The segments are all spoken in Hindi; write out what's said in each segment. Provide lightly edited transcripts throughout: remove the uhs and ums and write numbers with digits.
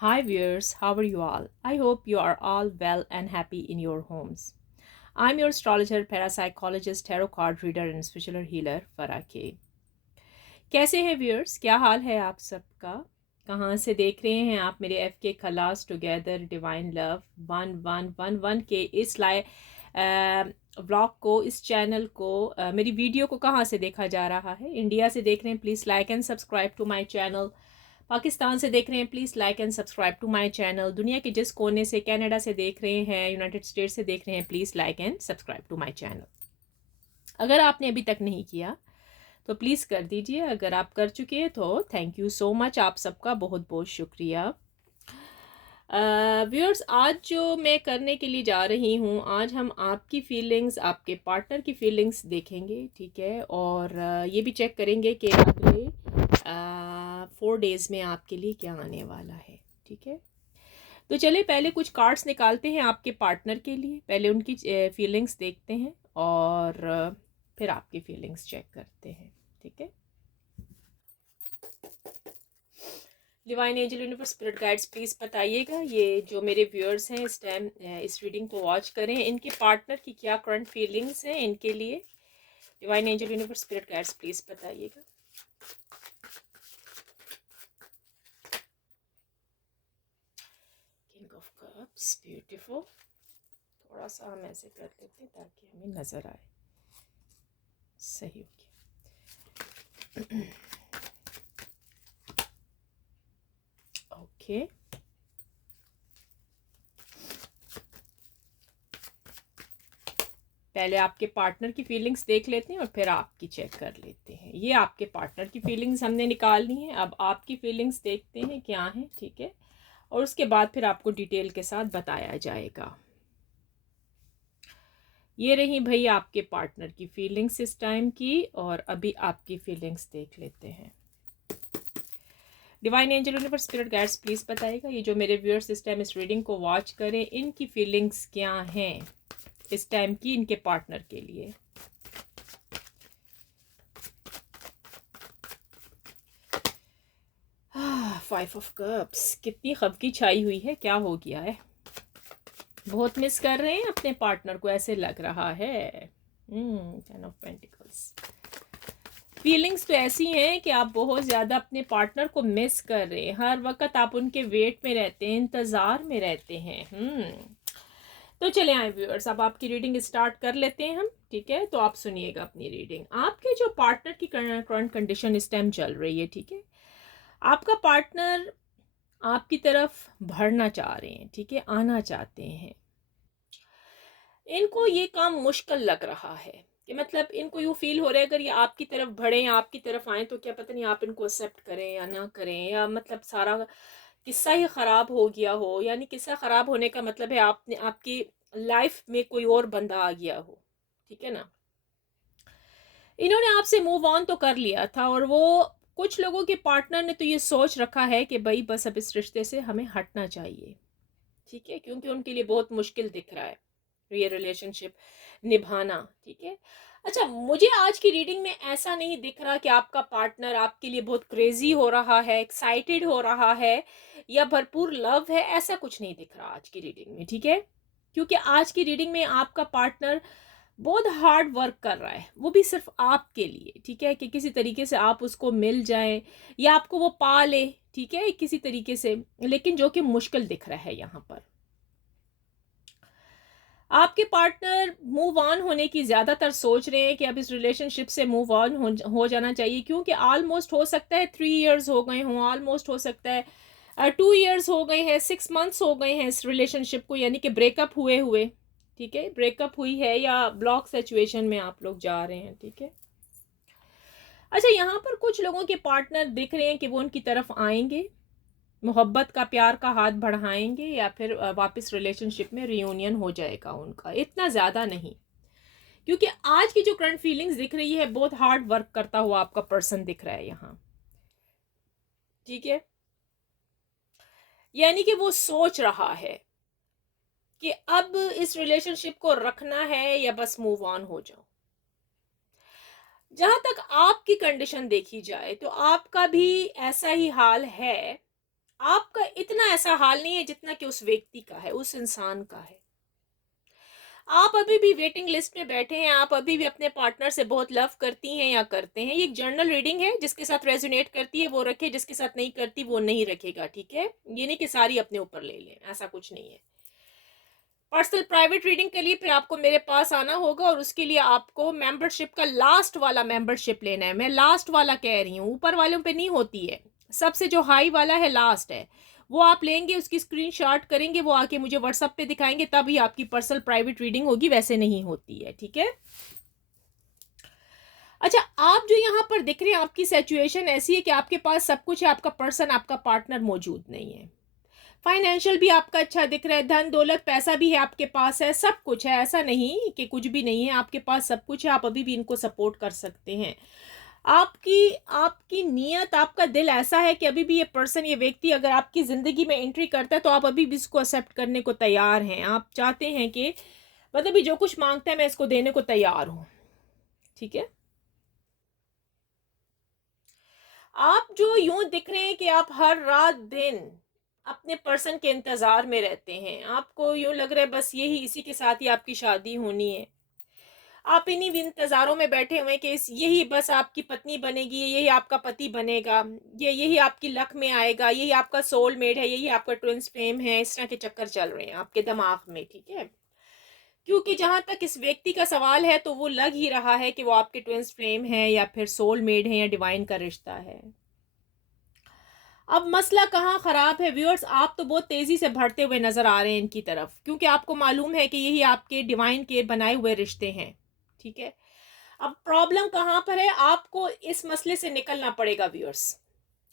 Hi viewers, how are you all? I hope you are all well and happy in your homes. I'm your astrologer, parapsychologist, tarot card reader and spiritual healer Farah K. कैसे हैं व्यूअर्स? क्या हाल है आप सबका? कहाँ से देख रहे हैं आप मेरे एफ के खलास टुगेदर डिवाइन लव 1111 के इस व्लॉग को, इस चैनल को, मेरी वीडियो को कहाँ से देखा जा रहा है? इंडिया से देख रहे हैं, please like and subscribe to my channel. Pakistan से देख रहे हैं, please like and subscribe to my channel. दुनिया के जिस कोने से, कनाडा से देख रहे हैं, यूनाइटेड स्टेट्स से देख रहे हैं, please like and subscribe to my channel. अगर आपने अभी तक नहीं किया तो प्लीज़ कर दीजिए। अगर आप कर चुके हैं तो थैंक यू सो मच, आप सबका बहुत बहुत शुक्रिया। व्यूअर्स, आज जो मैं करने के लिए जा रही हूँ, आज हम आपकी फीलिंग्स, आपके पार्टनर की फीलिंग्स देखेंगे, ठीक है। और ये भी चेक करेंगे कि अगले 4 डेज़ में आपके लिए क्या आने वाला है, ठीक है। तो चलिए पहले कुछ कार्ड्स निकालते हैं आपके पार्टनर के लिए, पहले उनकी फीलिंग्स देखते हैं और फिर आपकी फीलिंग्स चेक करते हैं, ठीक है। Divine angel universe spirit guides, please बताइएगा, ये जो मेरे व्यूअर्स हैं इस टाइम इस रीडिंग को वॉच करें, इनके पार्टनर की क्या करंट फीलिंग्स हैं इनके लिए। Divine angel universe spirit guides, please बताइएगा। King of cups, beautiful. थोड़ा सा हम ऐसे कर लेते हैं ताकि हमें नज़र आए। सही हो गया। ओके, पहले आपके पार्टनर की फीलिंग्स देख लेते हैं और फिर आपकी चेक कर लेते हैं। ये आपके पार्टनर की फीलिंग्स हमने निकालनी है, अब आपकी फीलिंग्स देखते हैं क्या हैं, ठीक है। और उसके बाद फिर आपको डिटेल के साथ बताया जाएगा। ये रही भाई आपके पार्टनर की फीलिंग्स इस टाइम की, और अभी आपकी फीलिंग्स देख लेते हैं। Divine angel universe spirit guides, please बताइएगा, ये जो मेरे व्यूअर्स इस टाइम इस रीडिंग को वॉच करें, इनकी फीलिंग्स क्या हैं इस टाइम की इनके पार्टनर के लिए। फाइव ऑफ कप्स, कितनी खफकी छाई हुई है, क्या हो गया है? बहुत मिस कर रहे हैं अपने पार्टनर को, ऐसे लग रहा है। टेन ऑफ पेंटिकल्स, फीलिंग्स तो ऐसी हैं कि आप बहुत ज़्यादा अपने पार्टनर को मिस कर रहे हैं, हर वक्त आप उनके वेट में रहते हैं, इंतज़ार में रहते हैं। तो चले आए व्यूअर्स, अब आपकी रीडिंग स्टार्ट कर लेते हैं हम, ठीक है। तो आप सुनिएगा अपनी रीडिंग। आपके जो पार्टनर की करंट कंडीशन इस टाइम चल रही है, ठीक है। आपका पार्टनर आपकी तरफ बढ़ना चाह रहे हैं, ठीक है, आना चाहते हैं। इनको ये काम मुश्किल लग रहा है कि मतलब इनको यूँ फील हो रहा है अगर ये आपकी तरफ बढ़ें, आपकी तरफ आएँ, तो क्या पता नहीं आप इनको एक्सेप्ट करें या ना करें, या मतलब सारा किस्सा ही ख़राब हो गया हो। यानी किस्सा ख़राब होने का मतलब है आपने आपकी लाइफ में कोई और बंदा आ गया हो, ठीक है ना। इन्होंने आपसे मूव ऑन तो कर लिया था, और वो कुछ लोगों के पार्टनर ने तो ये सोच रखा है कि भाई बस अब इस रिश्ते से हमें हटना चाहिए, ठीक है, क्योंकि उनके लिए बहुत मुश्किल दिख रहा है ये रिलेशनशिप निभाना, ठीक है। अच्छा, मुझे आज की रीडिंग में ऐसा नहीं दिख रहा कि आपका पार्टनर आपके लिए बहुत क्रेजी हो रहा है, एक्साइटेड हो रहा है, या भरपूर लव है, ऐसा कुछ नहीं दिख रहा आज की रीडिंग में, ठीक है। क्योंकि आज की रीडिंग में आपका पार्टनर बहुत हार्ड वर्क कर रहा है, वो भी सिर्फ आपके लिए, ठीक है, कि किसी तरीके से आप उसको मिल जाएं या आपको वो पा ले, ठीक है, किसी तरीके से, लेकिन जो कि मुश्किल दिख रहा है यहाँ पर। आपके पार्टनर मूव ऑन होने की ज़्यादातर सोच रहे हैं कि अब इस रिलेशनशिप से मूव ऑन हो जाना चाहिए, क्योंकि ऑलमोस्ट हो सकता है 3 इयर्स हो गए हों, ऑलमोस्ट हो सकता है 2 इयर्स हो गए हैं, 6 मंथ्स हो गए हैं इस रिलेशनशिप को, यानी कि ब्रेकअप हुए हुए, ठीक है, ब्रेकअप हुई है या ब्लॉक सिचुएशन में आप लोग जा रहे हैं, ठीक है। अच्छा, यहाँ पर कुछ लोगों के पार्टनर दिख रहे हैं कि वो उनकी तरफ आएंगे, मोहब्बत का, प्यार का हाथ बढ़ाएंगे, या फिर वापस रिलेशनशिप में रियूनियन हो जाएगा उनका, इतना ज़्यादा नहीं। क्योंकि आज की जो करंट फीलिंग्स दिख रही है, बहुत हार्ड वर्क करता हुआ आपका पर्सन दिख रहा है यहाँ, ठीक है। यानी कि वो सोच रहा है कि अब इस रिलेशनशिप को रखना है या बस मूव ऑन हो जाओ। जहां तक आपकी कंडीशन देखी जाए तो आपका भी ऐसा ही हाल है। आपका इतना ऐसा हाल नहीं है जितना कि उस व्यक्ति का है, उस इंसान का है। आप अभी भी वेटिंग लिस्ट में बैठे हैं, आप अभी भी अपने पार्टनर से बहुत लव करती हैं या करते हैं। ये एक जर्नल रीडिंग है, जिसके साथ रेजोनेट करती है वो रखे, जिसके साथ नहीं करती वो नहीं रखेगा, ठीक है। ये नहीं कि सारी अपने ऊपर ले लें, ऐसा कुछ नहीं है। पर्सनल प्राइवेट रीडिंग के लिए फिर आपको मेरे पास आना होगा, और उसके लिए आपको मेंबरशिप का लास्ट वाला मेंबरशिप लेना है। मैं लास्ट वाला कह रही हूँ, ऊपर वालों पे नहीं होती है। सबसे जो हाई वाला है लास्ट है, वो आप लेंगे, उसकी स्क्रीनशॉट करेंगे, वो आके मुझे व्हाट्सएप पे दिखाएंगे, तभी आपकी पर्सनल प्राइवेट रीडिंग होगी, वैसे नहीं होती है, ठीक है। अच्छा, आप जो यहाँ पर दिख रहे हैं, आपकी सिचुएशन ऐसी है कि आपके पास सब कुछ है, आपका पर्सन, आपका पार्टनर मौजूद नहीं है। फाइनेंशियल भी आपका अच्छा दिख रहा है, धन दौलत पैसा भी है आपके पास, है सब कुछ है, ऐसा नहीं कि कुछ भी नहीं है, आपके पास सब कुछ है, आप अभी भी इनको सपोर्ट कर सकते हैं। आपकी आपकी नीयत, आपका दिल ऐसा है कि अभी भी ये पर्सन, ये व्यक्ति अगर आपकी ज़िंदगी में एंट्री करता है तो आप अभी भी इसको एक्सेप्ट करने को तैयार हैं। आप चाहते हैं कि मतलब ये जो कुछ मांगता है मैं इसको देने को तैयार हूँ, ठीक है। आप जो यूं दिख रहे हैं कि आप हर रात दिन अपने पर्सन के इंतजार में रहते हैं, आपको यूं लग रहा है बस यही, इसी के साथ ही आपकी शादी होनी है। आप इन्हीं इंतजारों में बैठे हुए हैं कि यही बस आपकी पत्नी बनेगी, यही आपका पति बनेगा, ये यही आपकी लक में आएगा, यही आपका सोलमेट है, यही आपका ट्विंस फ्लेम है। इस तरह के चक्कर चल रहे हैं आपके दिमाग में, ठीक है। क्योंकि जहां तक इस व्यक्ति का सवाल है तो वो लग ही रहा है कि वो आपके ट्विंस फ्लेम है, या फिर सोलमेट है, या डिवाइन का रिश्ता है। अब मसला कहाँ खराब है व्यूअर्स, आप तो बहुत तेजी से बढ़ते हुए नजर आ रहे हैं इनकी तरफ, क्योंकि आपको मालूम है कि यही आपके डिवाइन के बनाए हुए रिश्ते हैं, ठीक है। अब प्रॉब्लम कहाँ पर है, आपको इस मसले से निकलना पड़ेगा व्यूअर्स।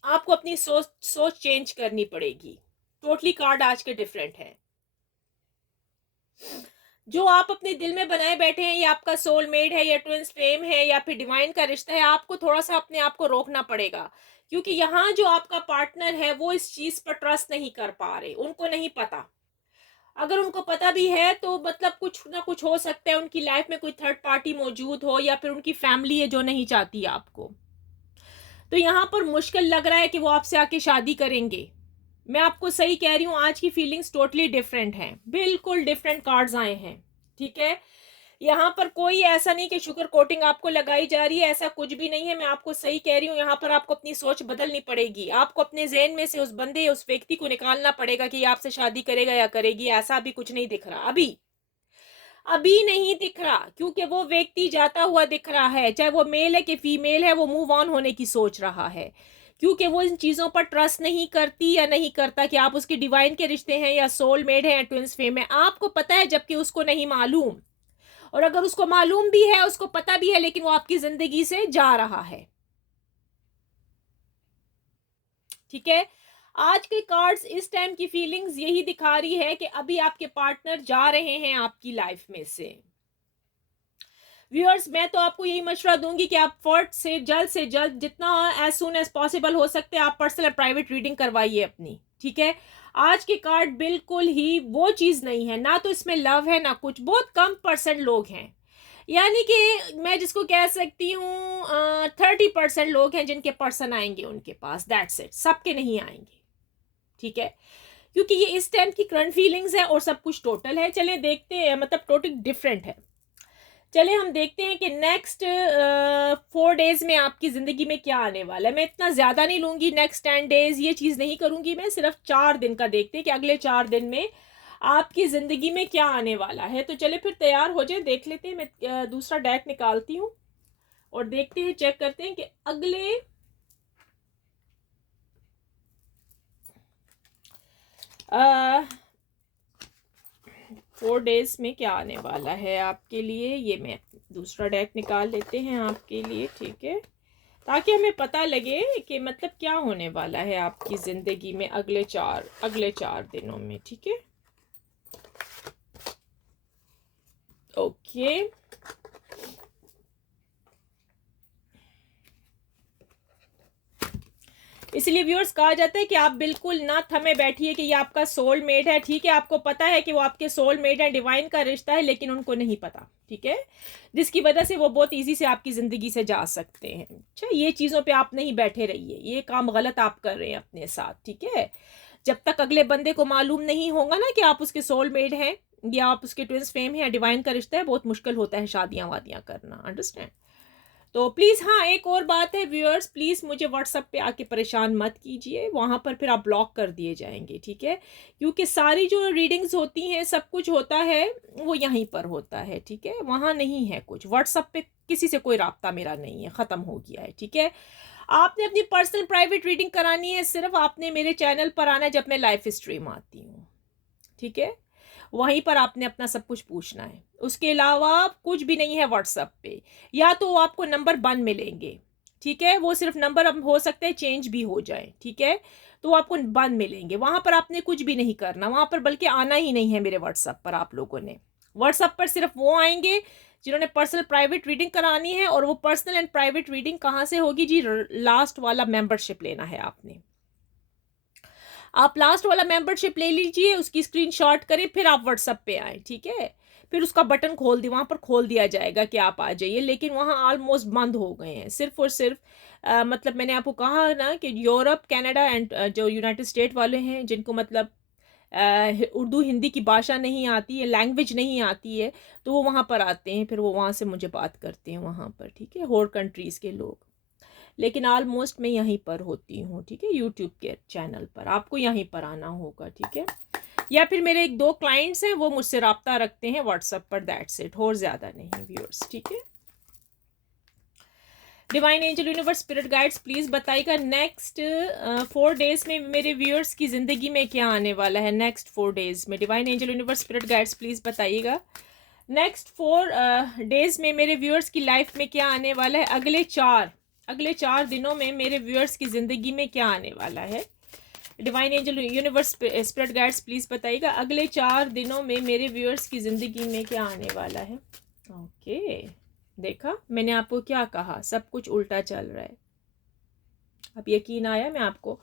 आपको अपनी सोच सोच चेंज करनी पड़ेगी। टोटली कार्ड आज के डिफरेंट है। जो आप अपने दिल में बनाए बैठे हैं, ये आपका सोलमेट है, या ट्विंस फ्लेम है, या फिर डिवाइन का रिश्ता है, आपको थोड़ा सा अपने आप को रोकना पड़ेगा। क्योंकि यहाँ जो आपका पार्टनर है वो इस चीज पर ट्रस्ट नहीं कर पा रहे, उनको नहीं पता। अगर उनको पता भी है तो मतलब कुछ ना कुछ हो सकता है, उनकी लाइफ में कोई थर्ड पार्टी मौजूद हो, या फिर उनकी फैमिली है जो नहीं चाहती आपको। तो यहाँ पर मुश्किल लग रहा है कि वो आपसे आके शादी करेंगे। मैं आपको सही कह रही हूँ, आज की फीलिंग्स टोटली डिफरेंट हैं, बिल्कुल डिफरेंट कार्ड्स आए हैं, ठीक है। यहाँ पर कोई ऐसा नहीं कि शुगर कोटिंग आपको लगाई जा रही है, ऐसा कुछ भी नहीं है। मैं आपको सही कह रही हूँ, यहाँ पर आपको अपनी सोच बदलनी पड़ेगी। आपको अपने ज़हन में से उस बंदे, उस व्यक्ति को निकालना पड़ेगा कि ये आपसे शादी करेगा या करेगी। ऐसा अभी कुछ नहीं दिख रहा, अभी अभी नहीं दिख रहा, क्योंकि वो व्यक्ति जाता हुआ दिख रहा है, चाहे वो मेल है कि फीमेल है, वो मूव ऑन होने की सोच रहा है। क्योंकि वो इन चीज़ों पर ट्रस्ट नहीं करती या नहीं करता कि आप उसकी डिवाइन के रिश्ते हैं, या सोलमेट है, या ट्विंस फेम है। आपको पता है, जबकि उसको नहीं मालूम। और अगर उसको मालूम भी है, उसको पता भी है, लेकिन वो आपकी जिंदगी से जा रहा है, ठीक है। आज के कार्ड्स, इस टाइम की फीलिंग्स यही दिखा रही है कि अभी आपके पार्टनर जा रहे हैं आपकी लाइफ में से। व्यूअर्स, मैं तो आपको यही मशवरा दूंगी कि आप फट से जल्द जितना एज सुन एज पॉसिबल हो सकते हैं, आप पर्सनल प्राइवेट रीडिंग करवाइए अपनी, ठीक है। आज के कार्ड बिल्कुल ही वो चीज़ नहीं है, ना तो इसमें लव है ना कुछ, बहुत कम परसेंट लोग हैं। यानी कि मैं जिसको कह सकती हूँ 30% लोग हैं जिनके पर्सन आएंगे उनके पास, दैट्स इट। सबके नहीं आएंगे, ठीक है। क्योंकि ये इस टाइम की करंट फीलिंग्स है और सब कुछ टोटल है। चले देखते हैं, मतलब टोटल डिफरेंट है। चले हम देखते हैं कि नेक्स्ट 4 डेज में आपकी ज़िंदगी में क्या आने वाला है। मैं इतना ज़्यादा नहीं लूँगी, नेक्स्ट 10 डेज ये चीज़ नहीं करूँगी मैं, सिर्फ 4 दिन का देखते हैं कि अगले 4 दिन में आपकी ज़िंदगी में क्या आने वाला है। तो चले फिर तैयार हो जाए, देख लेते हैं। मैं दूसरा डेक निकालती हूँ और देखते हैं, चेक करते हैं कि अगले 4 डेज में क्या आने वाला है आपके लिए। ये मैं दूसरा डेक निकाल लेते हैं आपके लिए, ठीक है, ताकि हमें पता लगे कि मतलब क्या होने वाला है आपकी ज़िंदगी में अगले चार दिनों में, ठीक है। ओके, इसलिए व्यूअर्स कहा जाता है कि आप बिल्कुल ना थमे बैठिए कि ये आपका सोलमेट है, ठीक है, आपको पता है कि वो आपके सोलमेट है, डिवाइन का रिश्ता है, लेकिन उनको नहीं पता, ठीक है, जिसकी वजह से वो बहुत इजी से आपकी ज़िंदगी से जा सकते हैं। अच्छा, ये चीज़ों पे आप नहीं बैठे रहिए, ये काम गलत आप कर रहे हैं अपने साथ, ठीक है। जब तक अगले बंदे को मालूम नहीं होगा ना कि आप उसके सोलमेट हैं या आप उसके ट्विंस फेम हैं या डिवाइन का रिश्ता है, बहुत मुश्किल होता है शादियाँ वादियाँ करना, अंडरस्टैंड। तो प्लीज़, हाँ, एक और बात है व्यूअर्स, प्लीज़ मुझे व्हाट्सएप पे आके परेशान मत कीजिए, वहाँ पर फिर आप ब्लॉक कर दिए जाएंगे, ठीक है, क्योंकि सारी जो रीडिंग्स होती हैं, सब कुछ होता है वो यहीं पर होता है, ठीक है, वहाँ नहीं है कुछ। व्हाट्सएप पे किसी से कोई राब्ता मेरा नहीं है, ख़त्म हो गया है, ठीक है। आपने अपनी पर्सनल प्राइवेट रीडिंग करानी है, सिर्फ आपने मेरे चैनल पर आना है जब मैं लाइव स्ट्रीम आती हूँ, ठीक है, वहीं पर आपने अपना सब कुछ पूछना है, उसके अलावा कुछ भी नहीं है व्हाट्सएप पे। या तो वो आपको नंबर बंद मिलेंगे, ठीक है, वो सिर्फ नंबर अब हो सकते हैं चेंज भी हो जाए, ठीक है, तो वो आपको बंद मिलेंगे, वहां पर आपने कुछ भी नहीं करना वहां पर, बल्कि आना ही नहीं है मेरे व्हाट्सएप पर। आप लोगों ने व्हाट्सएप पर सिर्फ वो आएंगे जिन्होंने पर्सनल प्राइवेट रीडिंग करानी है, और वो पर्सनल एंड प्राइवेट रीडिंग कहाँ से होगी जी? लास्ट वाला मेंबरशिप लेना है आपने। आप लास्ट वाला मेंबरशिप ले लीजिए, उसकी स्क्रीनशॉट करें, फिर आप व्हाट्सएप पे आए, ठीक है, फिर उसका बटन खोल दिया, वहाँ पर खोल दिया जाएगा कि आप आ जाइए, लेकिन वहाँ ऑलमोस्ट बंद हो गए हैं, सिर्फ और सिर्फ मतलब मैंने आपको कहा ना कि यूरोप, कनाडा एंड जो यूनाइटेड स्टेट वाले हैं, जिनको मतलब उर्दू हिंदी की भाषा नहीं आती है, लैंग्वेज नहीं आती है, तो वो वहाँ पर आते हैं, फिर वो वहाँ से मुझे बात करते हैं वहाँ पर, ठीक है, और कंट्रीज़ के लोग। लेकिन ऑलमोस्ट मैं यहीं पर होती हूँ, ठीक है, यूट्यूब के चैनल पर आपको यहीं पर आना होगा, ठीक है, या फिर मेरे एक दो क्लाइंट्स हैं वो मुझसे रब्ता रखते हैं व्हाट्सएप पर, दैट्स इट, और ज़्यादा नहीं व्यूअर्स, ठीक है। Divine angel universe spirit guides please बताइएगा नेक्स्ट 4 डेज में मेरे व्यूअर्स की ज़िंदगी में क्या आने वाला है। नेक्स्ट 4 डेज में divine angel universe spirit guides please बताइएगा नेक्स्ट 4 डेज में मेरे व्यूअर्स की लाइफ में क्या आने वाला है। अगले चार दिनों में मेरे व्यूअर्स की ज़िंदगी में क्या आने वाला है। Divine angel universe spirit guides please बताइएगा अगले 4 दिनों में मेरे व्यूअर्स की ज़िंदगी में क्या आने वाला है। ओके, देखा मैंने आपको क्या कहा, सब कुछ उल्टा चल रहा है। अब यकीन आया, मैं आपको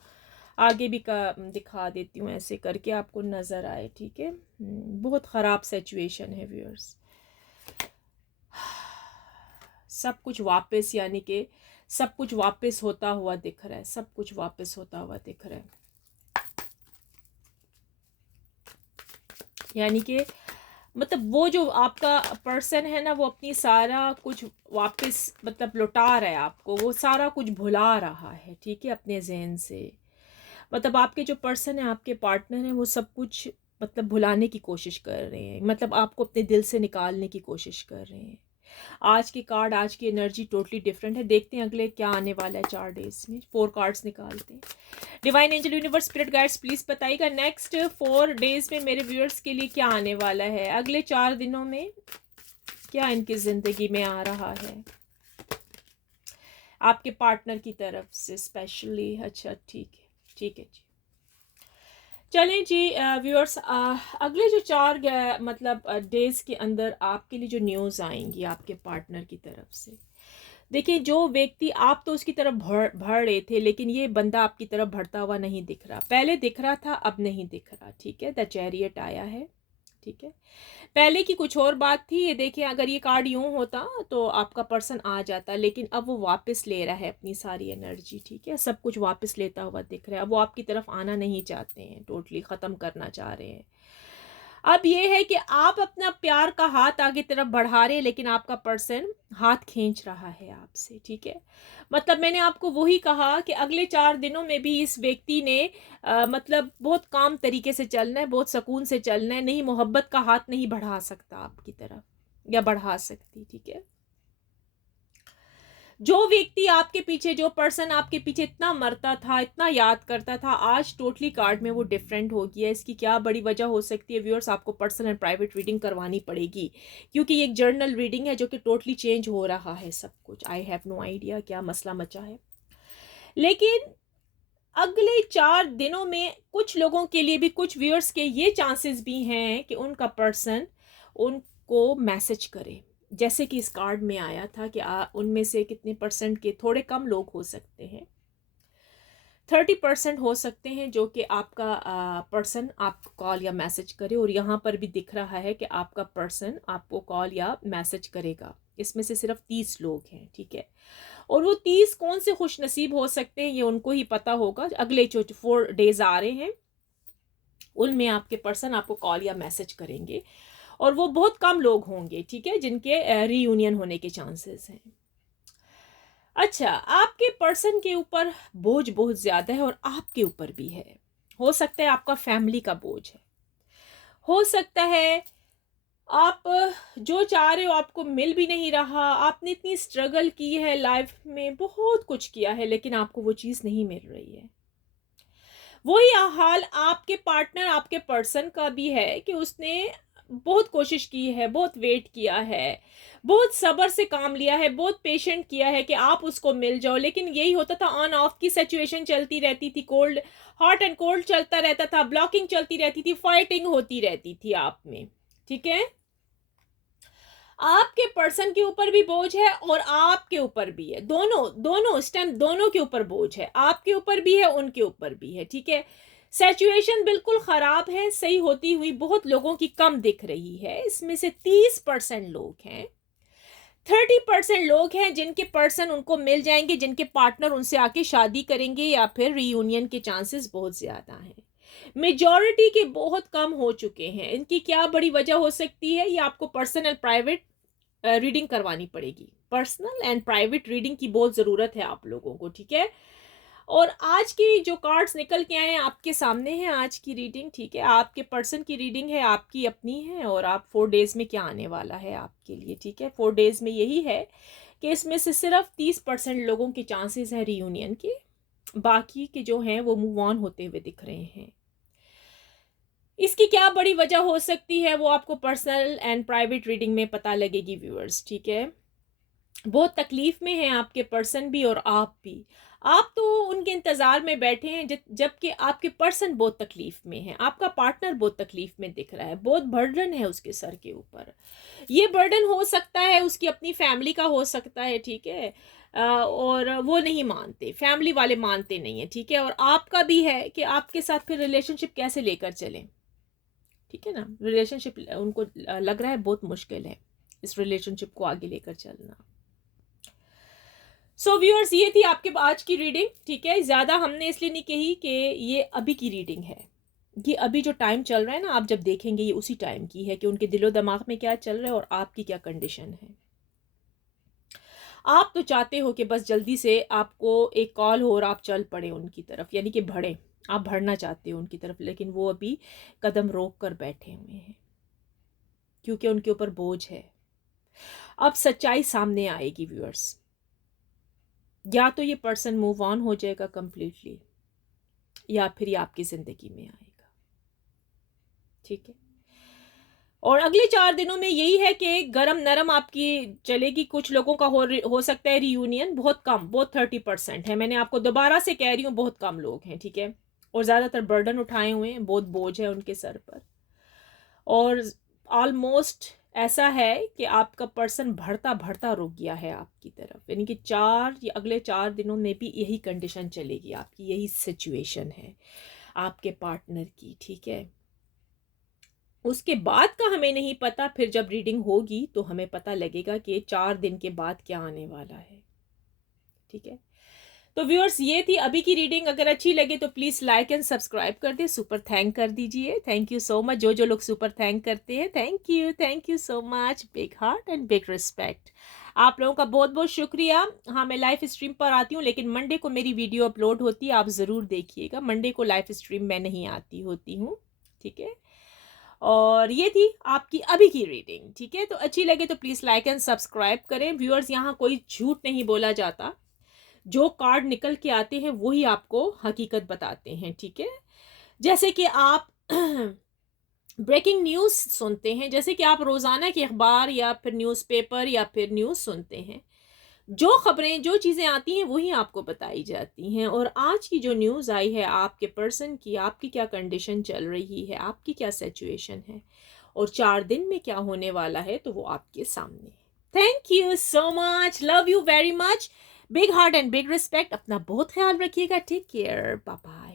आगे भी दिखा देती हूँ ऐसे करके आपको नज़र आए, ठीक है। बहुत ख़राब सिचुएशन है व्यूअर्स। सब कुछ वापस, यानी कि सब कुछ वापस होता हुआ दिख रहा है, सब कुछ वापस होता हुआ दिख रहा है, यानी कि मतलब वो जो आपका पर्सन है ना, वो अपनी सारा कुछ वापस मतलब लौटा रहा है आपको, वो सारा कुछ भुला रहा है, ठीक है, अपने जहन से। मतलब आपके जो पर्सन है, आपके पार्टनर है, वो सब कुछ मतलब भुलाने की कोशिश कर रहे हैं, मतलब आपको अपने दिल से निकालने की कोशिश कर रहे हैं। आज के कार्ड, आज की एनर्जी टोटली डिफरेंट है। देखते हैं अगले क्या आने वाला है 4 डेज में। 4 कार्ड्स निकालते हैं। Divine angel universe spirit guides please बताइएगा नेक्स्ट 4 डेज में मेरे व्यूअर्स के लिए क्या आने वाला है। अगले 4 दिनों में क्या इनकी जिंदगी में आ रहा है आपके पार्टनर की तरफ से स्पेशली। अच्छा, ठीक है, ठीक है जी। चलें जी व्यूअर्स, अगले जो 4 मतलब डेज़ के अंदर आपके लिए जो न्यूज़ आएंगी आपके पार्टनर की तरफ से। देखिए, जो व्यक्ति आप तो उसकी तरफ बढ़ रहे थे, लेकिन ये बंदा आपकी तरफ बढ़ता हुआ नहीं दिख रहा। पहले दिख रहा था, अब नहीं दिख रहा, ठीक है। द चैरियट आया है, ठीक है। पहले की कुछ और बात थी। ये देखिए, अगर ये कार्ड यूं होता तो आपका पर्सन आ जाता, लेकिन अब वो वापस ले रहा है अपनी सारी एनर्जी, ठीक है। सब कुछ वापस लेता हुआ दिख रहा है। अब वो आपकी तरफ आना नहीं चाहते हैं, टोटली ख़त्म करना चाह रहे हैं। अब ये है कि आप अपना प्यार का हाथ आगे तरफ बढ़ा रहे हैं, लेकिन आपका पर्सन हाथ खींच रहा है आपसे, ठीक है। मतलब मैंने आपको वही कहा कि अगले 4 दिनों में भी इस व्यक्ति ने मतलब बहुत काम तरीके से चलना है, बहुत सुकून से चलना है। नहीं, मोहब्बत का हाथ नहीं बढ़ा सकता आपकी तरफ, या बढ़ा सकती, ठीक है। जो व्यक्ति आपके पीछे, जो पर्सन आपके पीछे इतना मरता था, इतना याद करता था, आज टोटली कार्ड में वो डिफरेंट हो गया। इसकी क्या बड़ी वजह हो सकती है व्यूअर्स? आपको पर्सनल एंड प्राइवेट रीडिंग करवानी पड़ेगी, क्योंकि ये एक जर्नल रीडिंग है जो कि टोटली चेंज हो रहा है सब कुछ। आई हैव नो आइडिया क्या मसला मचा है, लेकिन अगले 4 दिनों में कुछ लोगों के लिए भी, कुछ व्यूअर्स के ये चांसेस भी हैं कि उनका पर्सन उनको मैसेज करे, जैसे कि इस कार्ड में आया था कि उनमें से कितने परसेंट के थोड़े कम लोग हो सकते हैं। 30% हो सकते हैं जो कि आपका पर्सन आपको कॉल या मैसेज करे, और यहाँ पर भी दिख रहा है कि आपका पर्सन आपको कॉल या मैसेज करेगा। इसमें से सिर्फ 30 लोग हैं, ठीक है। और वो 30 कौन से खुश नसीब हो सकते हैं ये उनको ही पता होगा। अगले जो 4 डेज आ रहे हैं उनमें आपके पर्सन आपको कॉल या मैसेज करेंगे, और वो बहुत कम लोग होंगे, ठीक है, जिनके रीयूनियन होने के चांसेस हैं। अच्छा, आपके पर्सन के ऊपर बोझ बहुत ज़्यादा है और आपके ऊपर भी है। हो सकता है आपका फैमिली का बोझ है, हो सकता है आप जो चाह रहे हो आपको मिल भी नहीं रहा। आपने इतनी स्ट्रगल की है लाइफ में, बहुत कुछ किया है, लेकिन आपको वो चीज़ नहीं मिल रही है। वही हाल आपके पार्टनर आपके पर्सन का भी है कि उसने बहुत कोशिश की है, बहुत वेट किया है, बहुत सब्र से काम लिया है, बहुत पेशेंट किया है कि आप उसको मिल जाओ, लेकिन यही होता था, ऑन ऑफ की सिचुएशन चलती रहती थी, कोल्ड हॉट एंड कोल्ड चलता रहता था, ब्लॉकिंग चलती रहती थी, फाइटिंग होती रहती थी आप में, ठीक है। आपके पर्सन के ऊपर भी बोझ है और आपके ऊपर भी है, दोनों दोनों इस टाइम दोनों के ऊपर बोझ है, आपके ऊपर भी है उनके ऊपर भी है, ठीक है। सिचुएशन बिल्कुल खराब है, सही होती हुई बहुत लोगों की कम दिख रही है। इसमें से 30% लोग हैं, 30% लोग हैं जिनके पर्सन उनको मिल जाएंगे, जिनके पार्टनर उनसे आके शादी करेंगे या फिर रीयूनियन के चांसेस बहुत ज्यादा हैं। मेजॉरिटी के बहुत कम हो चुके हैं। इनकी क्या बड़ी वजह हो सकती है, ये आपको पर्सनल प्राइवेट रीडिंग करवानी पड़ेगी। पर्सनल एंड प्राइवेट रीडिंग की बहुत ज़रूरत है आप लोगों को, ठीक है। और आज की जो कार्ड्स निकल के आए हैं आपके सामने है आज की रीडिंग, ठीक है। आपके पर्सन की रीडिंग है, आपकी अपनी है, और आप 4 डेज में क्या आने वाला है आपके लिए, ठीक है। 4 डेज में यही है कि इसमें से सिर्फ 30% लोगों के चांसेस हैं रीयूनियन के, बाकी के जो हैं वो मूव ऑन होते हुए दिख रहे हैं। इसकी क्या बड़ी वजह हो सकती है वो आपको पर्सनल एंड प्राइवेट रीडिंग में पता लगेगी व्यूअर्स, ठीक है। बहुत तकलीफ में हैं आपके पर्सन भी और आप भी। आप तो उनके इंतज़ार में बैठे हैं, जबकि आपके पर्सन बहुत तकलीफ में है, आपका पार्टनर बहुत तकलीफ में दिख रहा है, बहुत बर्डन है उसके सर के ऊपर। ये बर्डन हो सकता है उसकी अपनी फैमिली का हो सकता है, ठीक है। और वो नहीं मानते, फैमिली वाले मानते नहीं है, ठीक है। और आपका भी है कि आपके साथ फिर रिलेशनशिप कैसे लेकर चलें, ठीक है ना। रिलेशनशिप उनको लग रहा है बहुत मुश्किल है इस रिलेशनशिप को आगे लेकर चलना। सो व्यूअर्स, ये थी आपके आज की रीडिंग, ठीक है। ज़्यादा हमने इसलिए नहीं कही कि ये अभी की रीडिंग है, ये अभी जो टाइम चल रहा है ना, आप जब देखेंगे ये उसी टाइम की है कि उनके दिलो दिमाग में क्या चल रहा है और आपकी क्या कंडीशन है। आप तो चाहते हो कि बस जल्दी से आपको एक कॉल हो और आप चल पड़े उनकी तरफ, यानी कि बढ़े, आप बढ़ना चाहते हो उनकी तरफ, लेकिन वो अभी कदम रोक कर बैठे हुए हैं क्योंकि उनके ऊपर बोझ है। अब सच्चाई सामने आएगी व्यूअर्स, या तो ये पर्सन मूव ऑन हो जाएगा कंप्लीटली, या फिर ये आपकी ज़िंदगी में आएगा, ठीक है। और अगले 4 दिनों में यही है कि गरम नरम आपकी चलेगी। कुछ लोगों का हो सकता है रीयूनियन, बहुत कम, बहुत 30% है। मैंने आपको दोबारा से कह रही हूँ, बहुत कम लोग हैं, ठीक है। और ज़्यादातर बर्डन उठाए हुए हैं, बहुत बोझ है उनके सर पर, और ऑलमोस्ट ऐसा है कि आपका पर्सन बढ़ता बढ़ता रुक गया है आपकी तरफ, यानी कि अगले 4 दिनों में भी यही कंडीशन चलेगी आपकी, यही सिचुएशन है आपके पार्टनर की, ठीक है। उसके बाद का हमें नहीं पता, फिर जब रीडिंग होगी तो हमें पता लगेगा कि 4 दिन के बाद क्या आने वाला है, ठीक है। तो व्यूअर्स, ये थी अभी की रीडिंग। अगर अच्छी लगे तो प्लीज़ लाइक एंड सब्सक्राइब कर दे, सुपर थैंक कर दीजिए। थैंक यू सो मच जो जो लोग सुपर थैंक करते हैं, thank you so much. Big heart and big respect, आप लोगों का बहुत बहुत शुक्रिया। हाँ, मैं लाइव स्ट्रीम पर आती हूँ, लेकिन मंडे को मेरी वीडियो अपलोड होती है, आप ज़रूर देखिएगा। मंडे को लाइव स्ट्रीम मैं नहीं आती होती हूँ, ठीक है। और ये थी आपकी अभी की रीडिंग, ठीक है। तो अच्छी लगे तो प्लीज़ लाइक एंड सब्सक्राइब करें। व्यूअर्स, यहाँ कोई झूठ नहीं बोला जाता, जो कार्ड निकल के आते हैं वही आपको हकीकत बताते हैं, ठीक है। जैसे कि आप ब्रेकिंग न्यूज़ सुनते हैं, जैसे कि आप रोज़ाना के अखबार या फिर न्यूज़पेपर या फिर न्यूज़ सुनते हैं, जो खबरें जो चीज़ें आती हैं वही आपको बताई जाती हैं। और आज की जो न्यूज़ आई है आपके पर्सन की, आपकी क्या कंडीशन चल रही है, आपकी क्या सिचुएशन है, और 4 दिन में क्या होने वाला है, तो वो आपके सामने है। Thank you so much, love you very much. Big heart and big respect. अपना बहुत ख्याल रखिएगा। Take care. Bye bye.